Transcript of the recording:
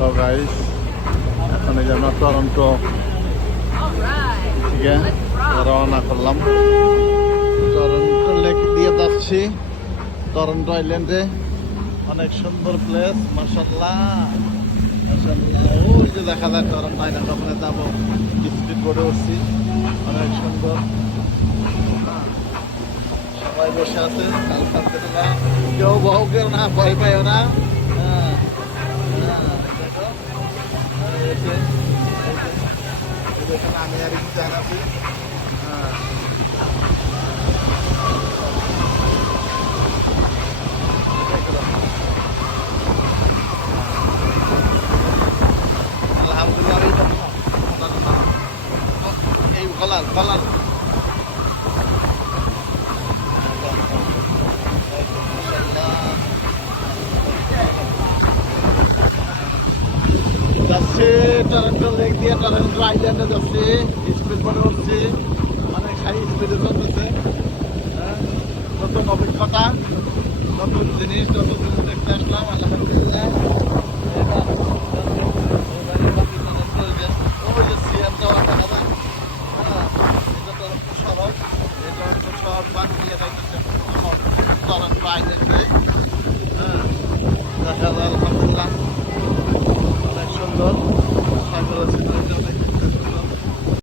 Hello guys, এখন এই যে আমরা টরন্টো থেকে রওনা করলাম। টরন্টো লেক দিয়ে যাচ্ছি টরন্টো আইল্যান্ডে। অনেক সুন্দর প্লেস, মাশাআল্লাহ মাশাআল্লাহ। ওই যে দেখা যায় টরন্টো আইল্যান্ড, ওখানে যাবো। স্পিড বোর্ডে উঠছি, অনেক সুন্দর। সবাই বসে আছে, আলহামদুলিল্লাহ। কেউ বউ কেউ না, ভয় পাইও না। হ্যাঁ হ্যাঁ, দেখো এখানে আমি আর ইনসান আছি। হ্যাঁ আলহামদুলিল্লাহ। এই কলাল কলাল যাচ্ছে টরন্টো লেক দিয়ে টরন্টো আইল্যান্ডে যাচ্ছে। স্পিড বোর্ডে উঠছি, অনেক হাই স্পিডে চলতেছে। হ্যাঁ, নতুন অভিজ্ঞতা, নতুন জিনিস দেখতে আসলাম আলহামদুলিল্লাহ। ওই যে সিএম টাওয়ার দেখা যায়। হ্যাঁ, এটা টরন্টো শহর, এই টরন্টো শহর পার দিয়ে যাইতেছে টরন্টো আইল্যান্ডে। হ্যাঁ, দেখা যায় আলহামদুলিল্লাহ, অনেক সুন্দর। সাগরের সিনারিটা অনেক